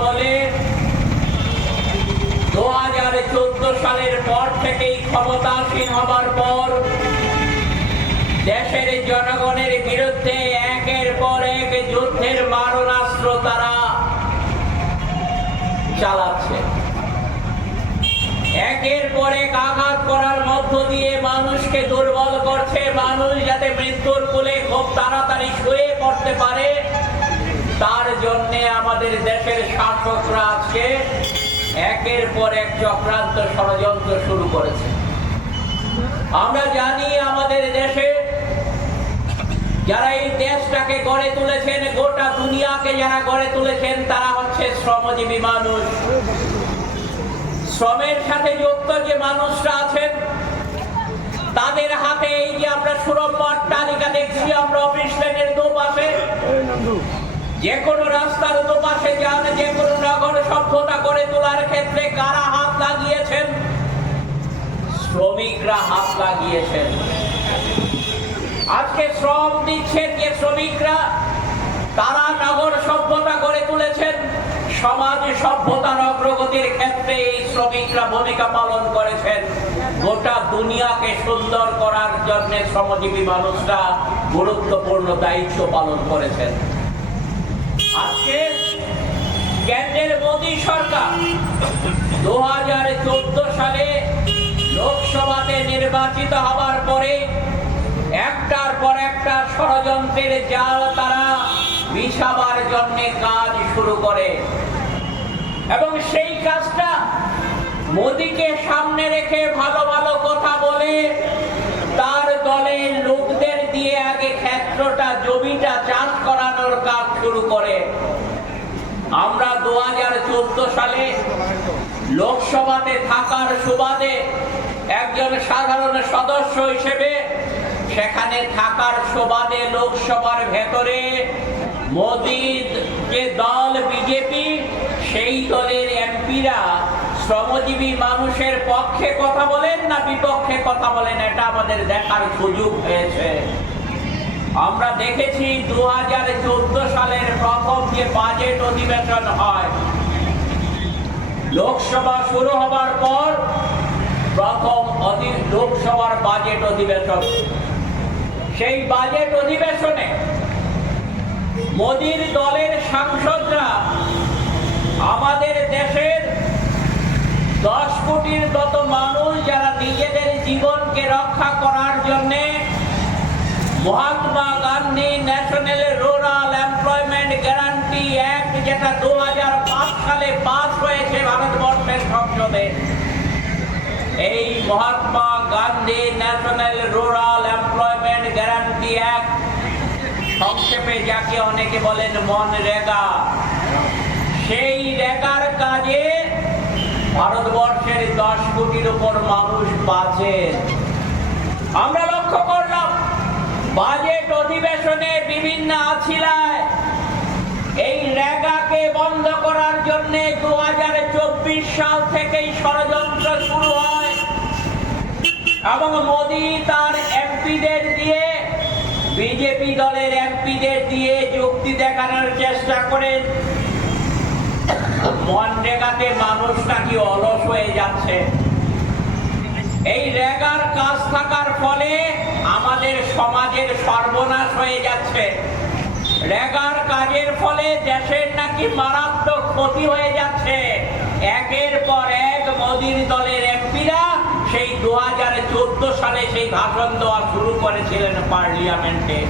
বলে দু হাজার চোদ্দ সালের পর থেকেই ক্ষমতাসীন হবার পর দেশের জনগণের বিরুদ্ধে একের পর এক যুদ্ধের মারণাস্ত্র তারা চালাচ্ছে। একের পর এক আঘাত করার মধ্য দিয়ে মানুষকে দুর্বল করছে, মানুষ যাতে মৃত্যুর কোলে খুব তাড়াতাড়ি শুয়ে পড়তে পারে। তার জন্যে আমাদের দেশের শাসকরা আজকে একের পর এক চক্রান্ত ষড়যন্ত্র শুরু করেছে। আমরা জানি আমাদের দেশে যারা এই দেশটাকে গড়ে তুলেছেন, গোটা দুনিয়াকে যারা গড়ে তুলেছেন, তারা হচ্ছে শ্রমজীবী মানুষ। শ্রমের সাথে যুক্ত যে মানুষরা আছেন, তাদের হাতে এই যে আমরা সুরম্য অট্টালিকা দেখছি, আমরা অফিস লাইনের দুপাশে। যে কোনো রাস্তার দুপাশে যান যে কোনো নগর সভ্যতা গড়ে তোলার ক্ষেত্রে কারা হাত লাগিয়েছেন? শ্রমিকরা হাত লাগিয়েছেন। আজকে শ্রম দিচ্ছেন যে শ্রমিকরা, তারা নগর সভ্যতা গড়ে তুলেছেন। সমাজ সভ্যতার অগ্রগতির ক্ষেত্রে এই শ্রমিকরা ভূমিকা পালন করেছেন। গোটা দুনিয়াকে সুন্দর করার জন্য শ্রমজীবী মানুষরা গুরুত্বপূর্ণ দায়িত্ব পালন করেছেন। আজকে কেন্দ্রের মোদী সরকার দু হাজার চোদ্দ সালে লোকসভাতে নির্বাচিত হবার পরে একটার পর একটা ষড়যন্ত্রের জাল তারা বিছাবার জন্য কাজ শুরু করে। এবং সেই কাজটা মোদিকে সামনে রেখে শুরু করে। আমরা দু সালে লোকসভাতে থাকার সুবাদে একজন সাধারণ সদস্য হিসেবে সেখানে থাকার সুবাদে লোকসভার ভেতরে মোদির যে দল, বিজেপি, সেই দলের এমপিরা শ্রমজীবী মানুষের পক্ষে কথা বলেন না বিপক্ষে কথা বলেন, এটা আমাদের দেখার সুযোগ হয়েছে। আমরা দেখেছি দু হাজার চৌদ্দ সালের প্রথম যে বাজেট অধিবেশন হয়, লোকসভা শুরু হবার পর প্রথম লোকসভার বাজেট অধিবেশন। সেই বাজেট অধিবেশনে মোদির দলের সাংসদরা আমাদের দেশের দশ কোটির মতো মানুষ যারা নিজেদের জীবনকে রক্ষা করার জন্যে Mahatma Gandhi national rural employment guarantee act, যেটা দু হাজার পাঁচ সালে পাস হয়েছে ভারতবর্ষের সংসদে। এই Mahatma Gandhi national rural employment guarantee act, সংক্ষেপে যাকে অনেকে বলেন মনরেগা। সেই রেগার কাজে ভারতবর্ষের দশ কোটির উপর মানুষ বাঁচেন। আমরা লক্ষ্য করলাম বাজেট অধিবেশনে বিভিন্ন আছিলায়। এই রেগাকে বন্ধ করার জন্য দু হাজার চব্বিশ সাল থেকেই ষড়যন্ত্র শুরু হয়। এবং মোদি তার এমপিদের দিয়ে, বিজেপি দলের এমপিদের দিয়ে যুক্তি দেখানোর চেষ্টা করেন। মনরেগাতে মানুষ নাকি অলস হয়ে যাচ্ছে? এই রেগার কাজ থাকার ফলে আমাদের সমাজের সর্বনাশ হয়ে যাচ্ছে। রেগার কাজের ফলে দেশের নাকি মারাত্মক ক্ষতি হয়ে যাচ্ছে। একের পর এক মোদির দলের এমপিরা সেই দু হাজার চোদ্দ সালে সেই ভাষণ দেওয়া শুরু করেছিলেন পার্লিয়ামেন্টে।